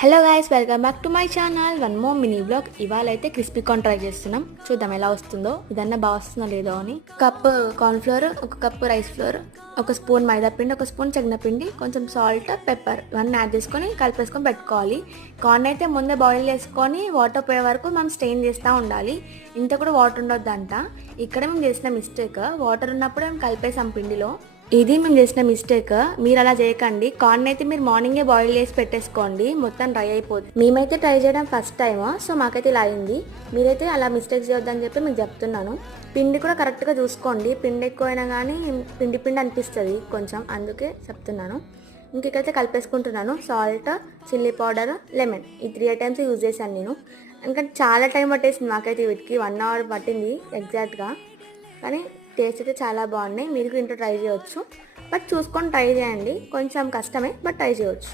Hello guys, welcome back to my channel. One more mini blog. ఇవాళ అయితే crispy corn try చేస్తున్నాం. చూద్దాం ఎలా వస్తుందో, ఇదన్నా బాగా వస్తుందో లేదో అని. కప్పు కార్న్ఫ్లోర్, ఒక కప్పు రైస్ ఫ్లోర్, ఒక స్పూన్ మైదా పిండి, ఒక స్పూన్ శనగపిండి, కొంచెం సాల్ట్, పెప్పర్ ఇవన్నీ యాడ్ చేసుకొని కలిపేసుకొని పెట్టుకోవాలి. కార్న్ అయితే ముందే బాయిల్ చేసుకొని వాటర్ పోయే వరకు మనం స్టెయిన్ చేస్తూ ఉండాలి. ఇంత కూడా వాటర్ ఉండొద్దంట. ఇక్కడ మేము చేసిన మిస్టేక్, వాటర్ ఉన్నప్పుడు మేము కలిపేసాం పిండిలో. ఇది మేము చేసిన మిస్టేక్. మీరు అలా చేయకండి. కార్న్ అయితే మీరు మార్నింగే బాయిల్ చేసి పెట్టేసుకోండి, మొత్తం డ్రై అయిపోతుంది. మేమైతే ట్రై చేయడం ఫస్ట్ టైం, సో మాకైతే ఇలా అయింది. మీరైతే అలా మిస్టేక్స్ చేయొద్దని చెప్పి మీకు చెప్తున్నాను. పిండి కూడా కరెక్ట్గా చూసుకోండి. పిండి ఎక్కువైనా కానీ పిండి పిండి అనిపిస్తుంది కొంచెం, అందుకే చెప్తున్నాను. ఇంకైతే కలిపేసుకుంటున్నాను. సాల్ట్, చిల్లీ పౌడర్, లెమన్ ఈ 3 ఐటమ్స్ యూజ్ చేశాను నేను. ఎందుకంటే చాలా టైం పట్టేసింది మాకైతే, వీటికి 1 అవర్ పట్టింది ఎగ్జాక్ట్గా. కానీ టేస్ట్ అయితే చాలా బాగున్నాయి. మీరు ఇంట్లో ట్రై చేయవచ్చు, బట్ చూసుకొని ట్రై చేయండి. కొంచెం కష్టమే, బట్ ట్రై చేయవచ్చు.